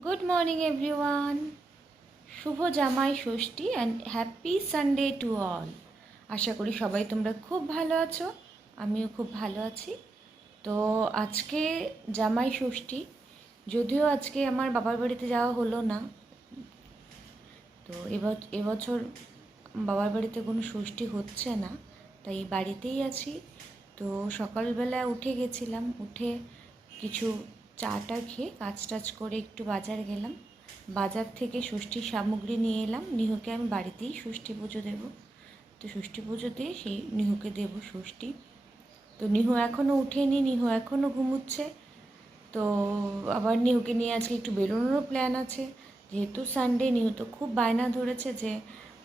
Good morning everyone, শুভ Jamai Shashthi and happy Sunday to all. আশা করি সবাই তোমরা খুব ভালো আছো, আমিও খুব ভালো আছি। তো আজকে জামাই ষষ্ঠী, যদিও আজকে আমার বাবার বাড়িতে যাওয়া হলো না। তো এবছর বাবার বাড়িতে কোনো ষষ্ঠী হচ্ছে না, তাই বাড়িতেই আছি। তো সকালবেলা উঠে গেছিলাম, উঠে কিছু চাটা খেয়ে কাজ টাজ করে একটু বাজার গেলাম। বাজার থেকে ষষ্ঠীর সামগ্রী নিয়ে এলাম। নিহুকে আমি বাড়িতেই ষষ্ঠী পুজো দেবো। তো ষষ্ঠী পুজো দিয়ে সেই নিহুকে দেবো ষষ্ঠী। তো নিহু এখনও উঠেনি, নিহু এখনও ঘুমুচ্ছে। তো আবার নিহুকে নিয়ে আজকে একটু বেরোনোরও প্ল্যান আছে। যেহেতু সানডে, নিহু তো খুব বায়না ধরেছে যে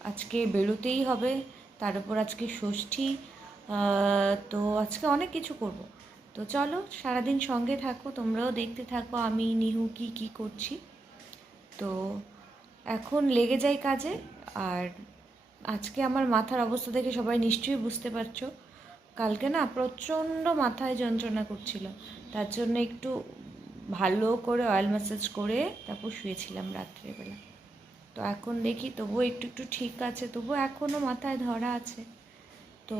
আজকে বেরোতেই হবে, তার উপর আজকে ষষ্ঠী। তো আজকে অনেক কিছু করব। তো চলো সারাদিন সঙ্গে থাকো, তোমরাও দেখতে থাকো আমি নিহু কি করছি। তো এখন লেগে যাই কাজে। আর আজকে আমার মাথার অবস্থা দেখে সবাই নিশ্চয়ই বুঝতে পারছো, কালকে না প্রচণ্ড মাথায় যন্ত্রণা করছিল। তার জন্য একটু ভালো করে অয়েল ম্যাসাজ করে তারপর শুয়েছিলাম রাত্রেবেলা। তো এখন দেখি তবুও একটু একটু ঠিক আছে, তবুও এখনও মাথায় ধরা আছে। তো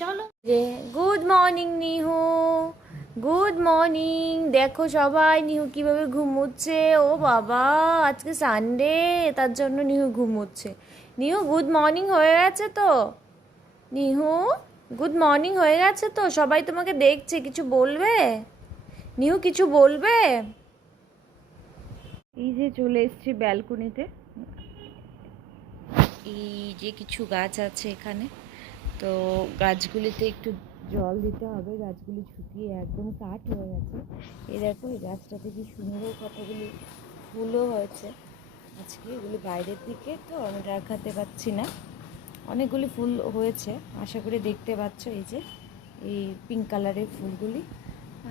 চলো রে। Good morning Nihu, good morning. দেখো সবাই নিহু কিভাবে ঘুমোচ্ছে। ও বাবা, আজকে সানডে, তার জন্য নিহু ঘুমোচ্ছে। নিহু গুড মর্নিং হয়ে গেছে তো? নিহু গুড মর্নিং হয়ে গেছে তো? সবাই তোমাকে দেখছে, কিছু বলবে? নিহু কিছু বলবে? এই যে চলে এসছি ব্যালকনিতে। এই যে কিছু গাছ আছে এখানে, তো গাছগুলিতে একটু জল দিতে হবে। গাছগুলি শুকিয়ে একদম কাঠ হয়ে গেছে। এই দেখো, এই গাছটাতে কি সুন্দর কতগুলি ফুলও হয়েছে আজকে। এগুলি বাইরের দিকে, তো আমি দেখাতে পাচ্ছি না। অনেকগুলি ফুল হয়েছে, আশা করি দেখতে পাচ্ছ। এই যে এই পিঙ্ক কালারের ফুলগুলি।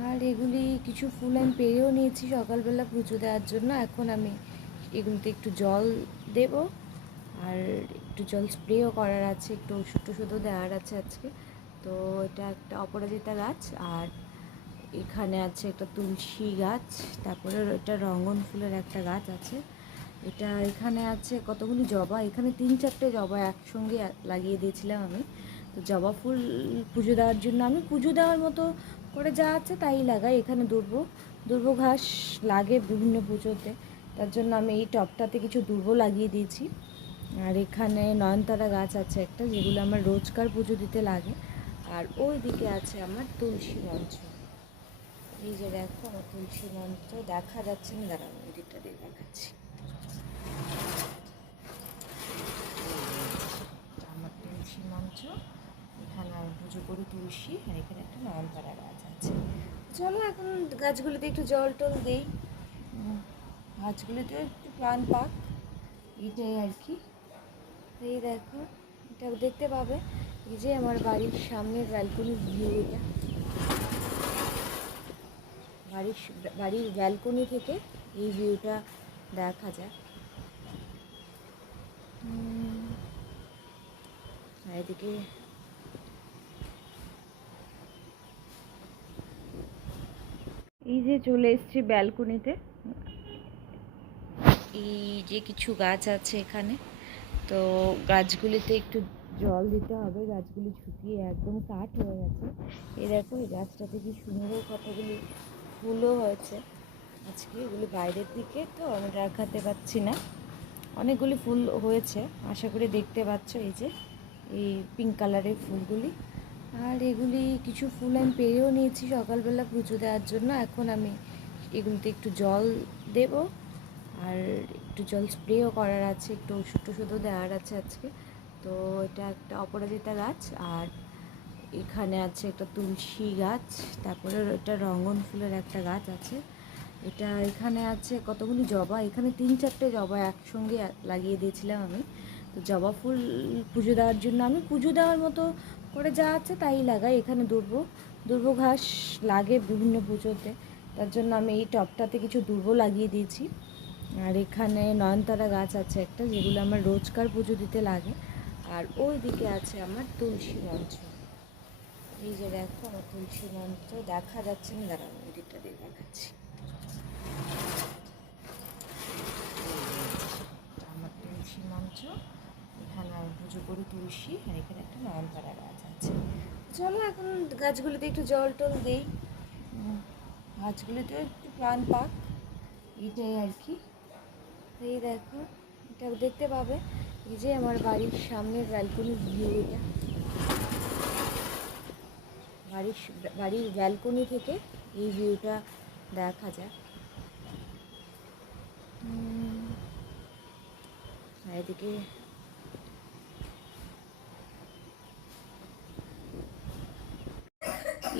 আর এগুলি কিছু ফুল আমি পেয়েও নিয়েছি সকালবেলা পুজো দেওয়ার জন্য। এখন আমি এগুলিতে একটু জল দেব, আর একটু জল স্প্রেও করার আছে, একটু ওষুধ টষুধও দেওয়ার আছে আজকে। তো এটা একটা অপরাজিতা গাছ, আর এখানে আছে একটা তুলসী গাছ, তারপরে এটা রঙ্গন ফুলের একটা গাছ আছে। এটা এখানে আছে কতগুলি জবা, এখানে 3-4টে জবা একসঙ্গে লাগিয়ে দিয়েছিলাম আমি। তো জবা ফুল পুজো দেওয়ার জন্য আমি পুজো দেওয়ার মতো করে যা আছে তাই লাগাই। এখানে দুর্ব ঘাস লাগে বিভিন্ন পুজোতে, তার জন্য আমি এই টবটাতে কিছু দুর্ব লাগিয়ে দিয়েছি। আর এখানে নয়নতারা গাছ আছে একটা, যেগুলো আমার রোজকার পুজো দিতে লাগে। আর ওই দিকে আছে আমার তুলসী মঞ্চ। এই যে দেখো আমার তুলসী মঞ্চ, দেখা যাচ্ছে না, দাঁড়ানো ওই দিকটা দিয়ে দেখাচ্ছি। আমার তুলসী মঞ্চ, এখানে আমি পুজো করি তুলসী, আর এখানে একটা নয়নতারা গাছ আছে। চলো এখন গাছগুলিতে একটু জল টল দেই, গাছগুলিতে একটু প্রাণ পাক, এটাই আর কি। এই দেখো, এটা দেখতে পাবে। এই যে আমার বাড়ির সামনের ব্যালকনির ভিউ, এটা বাড়ির ব্যালকনি থেকে এই ভিউটা দেখা যায়। এদিকে এই যে চলে এসছি ব্যালকনিতে। এই যে কিছু গাছ আছে এখানে, তো গাছগুলিতে একটু জল দিতে হবে। গাছগুলি শুকিয়ে একদম কাঠ হয়ে গেছে। এই দেখো, এই গাছটাতে কি সুন্দর কতগুলি ফুলও হয়েছে আজকে। এগুলি বাইরের দিকে, তো আমি দেখাতে পাচ্ছি না। অনেকগুলি ফুল হয়েছে, আশা করি দেখতে পাচ্ছ। এই যে এই পিঙ্ক কালারের ফুলগুলি। আর এগুলি কিছু ফুল আমি পেয়েও নিয়েছি সকালবেলা পুজো দেওয়ার জন্য। এখন আমি এগুলিতে একটু জল দেব, আর একটু জল স্প্রেও করার আছে, একটু ওষুধ টষুধও দেওয়ার আছে আজকে। তো এটা একটা অপরাজিতা গাছ, আর এখানে আছে একটা তুলসী গাছ, তারপরে এটা রঙ্গন ফুলের একটা গাছ আছে। এটা এখানে আছে কতগুলি জবা, এখানে 3-4টে জবা একসঙ্গে লাগিয়ে দিয়েছিলাম আমি। তো জবা ফুল পুজো দেওয়ার জন্য আমি পুজো দেওয়ার মতো করে যা আছে তাই লাগাই। এখানে দুর্ব ঘাস লাগে বিভিন্ন পুজোতে, তার জন্য আমি এই টবটাতে কিছু দুর্ব লাগিয়ে দিয়েছি। আর এখানে নয়নতারা গাছ আছে একটা, যেগুলো আমার রোজকার পুজো দিতে লাগে। আর ওই দিকে আছে আমার তুলসী মঞ্চ। এই যে দেখো আমার তুলসী মঞ্চ, দেখা যাচ্ছে না, দাঁড়ানো ওই দিকটা দিয়ে দেখাচ্ছি। দুটো করে তুলসী, আর এখানে একটা নয়নতারা গাছ আছে। চলো এখন গাছগুলোতে একটু জল টল দিই, গাছগুলোতেও একটু প্রাণ পাক, এটাই আর কি। এই দেখো, এটা দেখতে পাবে, এই যে আমার বাড়ির সামনের ব্যালকনির ভিউ। এটা বাড়ির ব্যালকনি থেকে এই ভিউটা দেখা যায়। এদিকে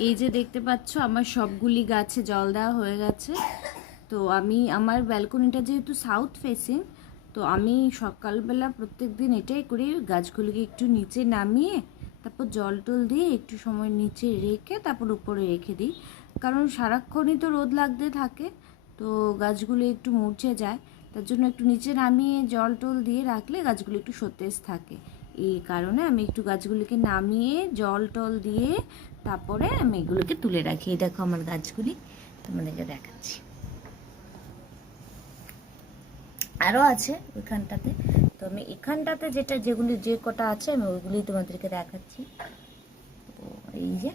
এই যে দেখতে পাচ্ছ আমার সবগুলি গাছে জল দেওয়া হয়ে গেছে। তো আমি আমার ব্যালকনিটা যেহেতু সাউথ ফেসিং, তো আমি সকালবেলা প্রত্যেক দিন এটাই করি, গাছগুলিকে একটু নিচে নামিয়ে তারপর জল টল দিয়ে একটু সময় নিচে রেখে তারপর উপরে রেখে দিই, কারণ সারাক্ষণই তো রোদ লাগতে থাকে, তো গাছগুলো একটু মরচে যায়। তার জন্য একটু নিচে নামিয়ে জল টল দিয়ে রাখলে গাছগুলো একটু সতেজ থাকে। এই কারণে আমি একটু গাছগুলিকে নামিয়ে জল টল দিয়ে তারপরে আমি এগুলোকে তুলে রাখি। এই দেখো আমার গাছগুলি, তোমাদেরকে দেখাচ্ছি। আরও আছে ওইখানটাতে, তো আমি এখানটাতে যেগুলি যে কটা আছে আমি ওইগুলি তোমাদেরকে দেখাচ্ছি। তো এই যে,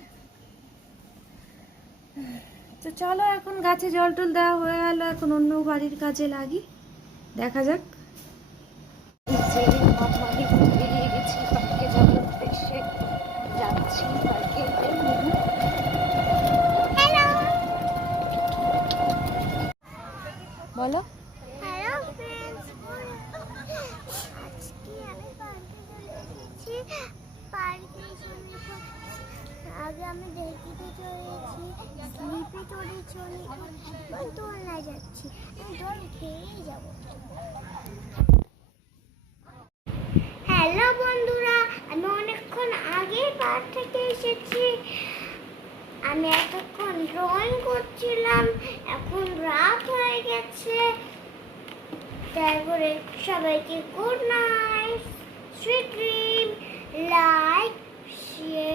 তো চলো এখন গাছে জল টল দেওয়া হয়ে গেল, এখন অন্য বাড়ির কাজে লাগি, দেখা যাক। বেরিয়ে গেছি পার্কে যাওয়ার উদ্দেশ্যে, যাচ্ছি পার্কে। বলো। হ্যালো ফ্রেন্ডস, আজকে আমি পার্কে চলে এসেছি। পার্কে আগে আমি ডেকিতে চড়েছি, স্লিপে চড়েছি, অনেক দোলনায় যাচ্ছি। আমি দোল খেয়েই যাব। হ্যালো বন্ধুরা, আমি অনেকক্ষণ আগে পার্ক থেকে এসেছি। আমি এতক্ষণ ড্রয়িং করছিলাম, এখন রাত হয়ে গেছে। তারপরে সবাইকে good night, sweet dream, like, share